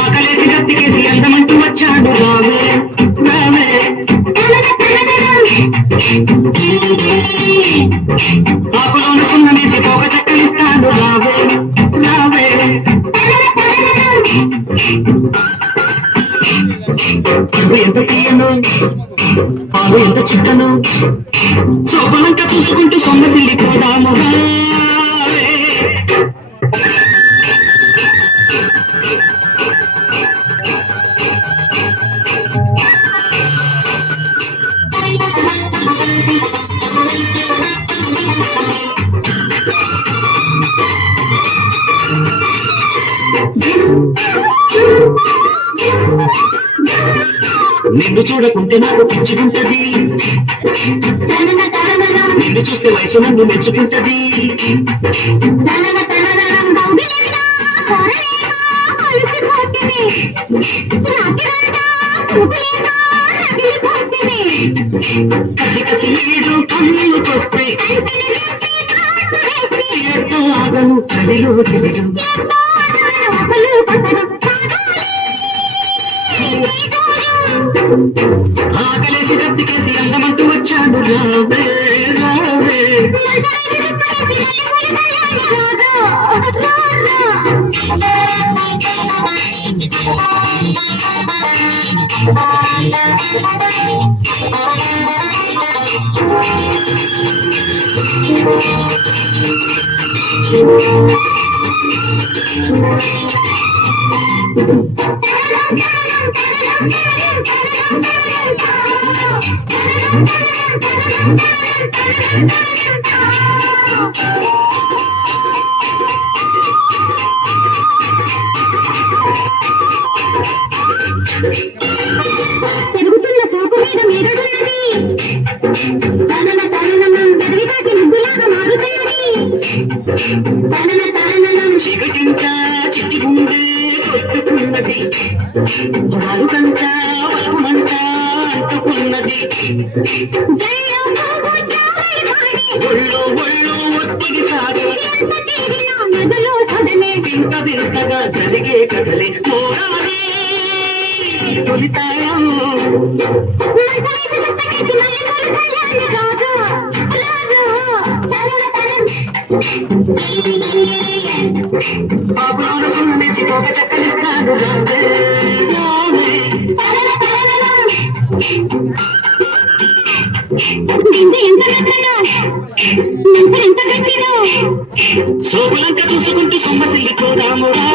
ఆకలేసి గట్టికేసి అందమంటూ వచ్చాడు రావే రావే ఆకులోన సున్నమేసి పోక చక్కలిస్తాడు రావే రావే అడుగు ఎంత తీయను పాలు ఎంత చిక్కను శోభనంక చూసుకుంటూ సొమ్మసిల్లి పోదాము నిన్ను చూడకుంటే నాకు పిచ్చుకుంటది నిన్ను చూస్తే వయసు నన్ను మెచ్చుకుంటది కసి కసి నీడు కన్నులు కొస్తే ఆగను చదిలో తెలియదు ఆకలేసి గట్టికేసి అందమంటూ వచ్చాడు రావే రావే పెరుగుతున్న సోపు మీద మీరడున్నది తనన తననం పెదవికాకి ముగ్గులాగా మారుతాయని తనన తననం చీకటింకా చిట్టి గుండె కొట్టుకున్నది వారుకంతా వలమంతా అంటుకున్నది ఒళ్ళు ఒళ్ళు ఒత్తిడి సాగే మొదలు సడలే వింత వింతగా జరిగే కథలే పోరాడే తొలితాయం ఆకులోన సున్నమేసి పోక చక్కలిస్తాడు రావే రావే సోకులంక చూసుకుంటూ సొమ్మసిల్లి పోదాము రా